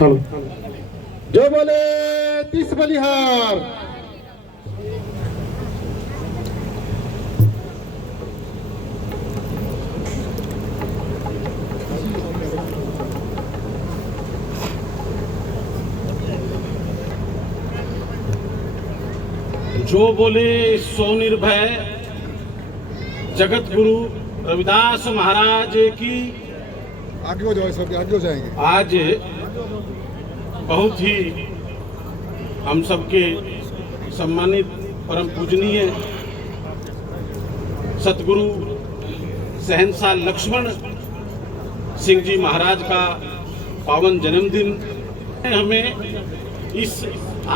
Hello, जो बोले 30 बलिहार। जो बोले सो निर्भय जगत गुरु रविदास महाराज की। आगे हो जाओ, सब आगे हो जाएंगे। आज बहुत ही हम सबके सम्मानित परम पूजनीय सतगुरु शहंशाह लक्ष्मण सिंह जी महाराज का पावन जन्मदिन। हमें इस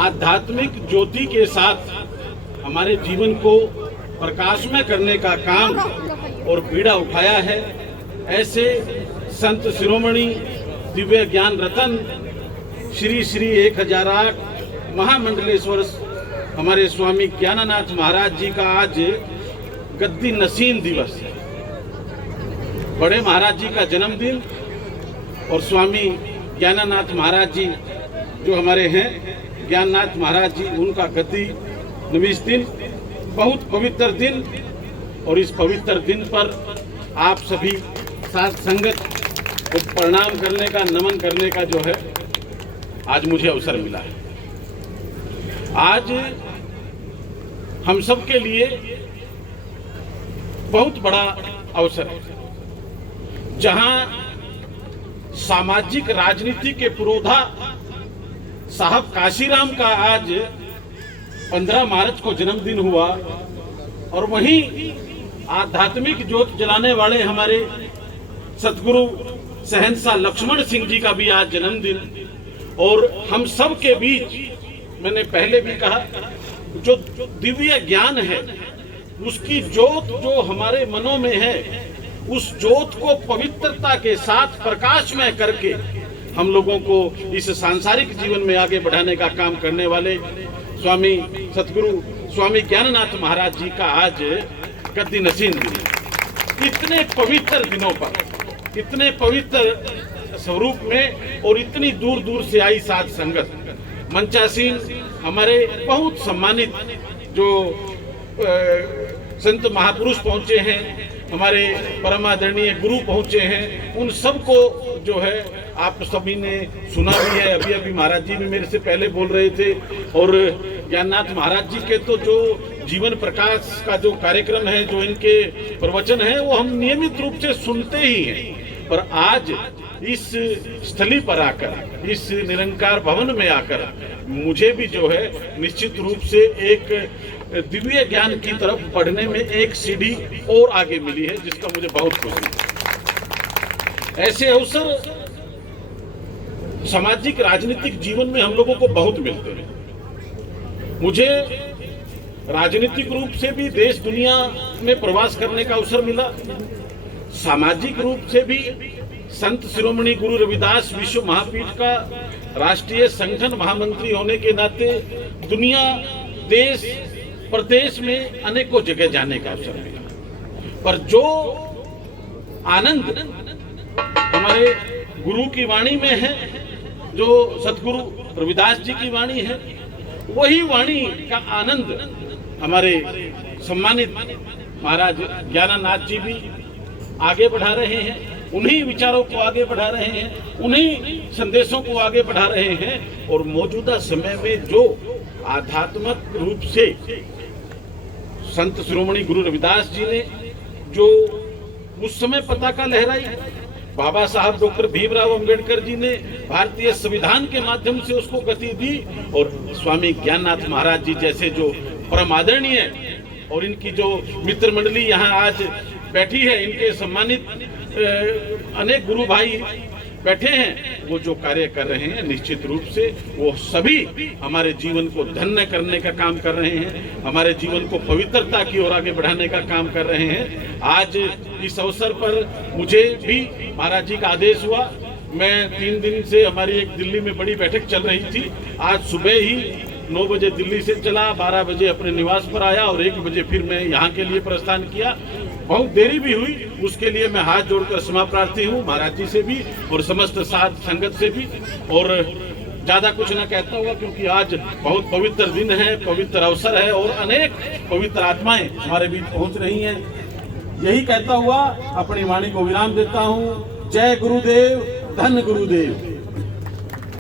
आध्यात्मिक ज्योति के साथ हमारे जीवन को प्रकाशमय करने का काम और बीड़ा उठाया है। ऐसे संत शिरोमणि दिव्य ज्ञान रतन श्री श्री 1008 महामंडलेश्वर हमारे स्वामी ज्ञाननाथ महाराज जी का आज गद्दी नसीन दिवस है। बड़े महाराज जी का जन्मदिन और स्वामी ज्ञाननाथ महाराज जी जो हमारे हैं ज्ञाननाथ महाराज जी, उनका गद्दी नवीस दिन, बहुत पवित्र दिन। और इस पवित्र दिन पर आप सभी साथ संगत को प्रणाम करने का, नमन करने का जो है आज मुझे अवसर मिला है। आज हम सब के लिए बहुत बड़ा अवसर है, जहां सामाजिक राजनीति के पुरोधा साहब काशीराम का आज 15 मार्च को जन्मदिन हुआ और वहीं आध्यात्मिक ज्योत जलाने वाले हमारे सतगुरु शहंशाह लक्ष्मण सिंह जी का भी आज जन्मदिन। और हम सब के बीच, मैंने पहले भी कहा, जो दिव्य ज्ञान है उसकी ज्योत जो हमारे मनों में है, उस ज्योत को पवित्रता के साथ प्रकाशमय करके हम लोगों को इस सांसारिक जीवन में आगे बढ़ाने का काम करने वाले स्वामी सतगुरु स्वामी ज्ञाननाथ महाराज जी का आज गद्दी नसीन दिन। इतने पवित्र दिनों पर, इतने पवित्र स्वरूप में और इतनी दूर दूर से आई साध संगत, मंचासीन हमारे बहुत सम्मानित जो संत महापुरुष पहुंचे हैं, हमारे परमादरणीय गुरु पहुंचे हैं, उन सबको जो है आप सभी ने सुना भी है। अभी अभी महाराज जी भी मेरे से पहले बोल रहे थे। और ज्ञाननाथ महाराज जी के तो जो जीवन प्रकाश का जो कार्यक्रम है, जो इनके प्रवचन है, वो हम नियमित रूप से सुनते ही हैं। पर आज इस स्थली पर आकर, इस निरंकार भवन में आकर मुझे भी जो है निश्चित रूप से एक दिव्य ज्ञान की तरफ बढ़ने में एक सीढ़ी और आगे मिली है, जिसका मुझे बहुत खुशी है। ऐसे अवसर सामाजिक राजनीतिक जीवन में हम लोगों को बहुत मिलते हैं। मुझे राजनीतिक रूप से भी देश दुनिया में प्रवास करने का अवसर मिला, सामाजिक रूप से भी संत शिरोमणि गुरु रविदास विश्व महापीठ का राष्ट्रीय संगठन महामंत्री होने के नाते दुनिया, देश प्रदेश में अनेकों जगह जाने का अवसर मिला। पर जो आनंद हमारे गुरु की वाणी में है, जो सतगुरु रविदास जी की वाणी है, वही वाणी का आनंद हमारे सम्मानित महाराज ज्ञाननाथ जी भी आगे बढ़ा रहे हैं। उन्हीं विचारों को आगे बढ़ा रहे हैं, उन्हीं संदेशों को आगे बढ़ा रहे हैं। और मौजूदा समय में जो आध्यात्मिक रूप से संत शिरोमणि गुरु रविदास जी ने जो उस समय पताका लहराई, बाबा साहब डॉक्टर भीमराव अंबेडकर जी ने भारतीय संविधान के माध्यम से उसको गति दी, और स्वामी ज्ञाननाथ महाराज जी जैसे जो परम आदरणीय और इनकी जो मित्र मंडली यहाँ आज बैठी है, इनके सम्मानित अनेक गुरु भाई बैठे हैं, वो जो कार्य कर रहे हैं, निश्चित रूप से वो सभी हमारे जीवन को धन्य करने का काम कर रहे हैं, हमारे जीवन को पवित्रता की ओर आगे बढ़ाने का काम कर रहे हैं। आज इस अवसर पर मुझे भी महाराज जी का आदेश हुआ। मैं 3 दिन से, हमारी एक दिल्ली में बड़ी बैठक चल रही थी, आज सुबह ही 9 बजे दिल्ली से चला, 12 बजे अपने निवास पर आया और 1 बजे फिर मैं यहाँ के लिए प्रस्थान किया। बहुत देरी भी हुई, उसके लिए मैं हाथ जोड़कर क्षमा प्रार्थी हूँ महाराज जी से भी और समस्त साध संगत से भी। और ज्यादा कुछ न कहता हुआ, क्योंकि आज बहुत पवित्र दिन है, पवित्र अवसर है और अनेक पवित्र आत्माएं हमारे बीच पहुंच रही हैं। यही कहता हुआ अपनी वाणी को विराम देता हूँ। जय गुरुदेव, धन गुरुदेव।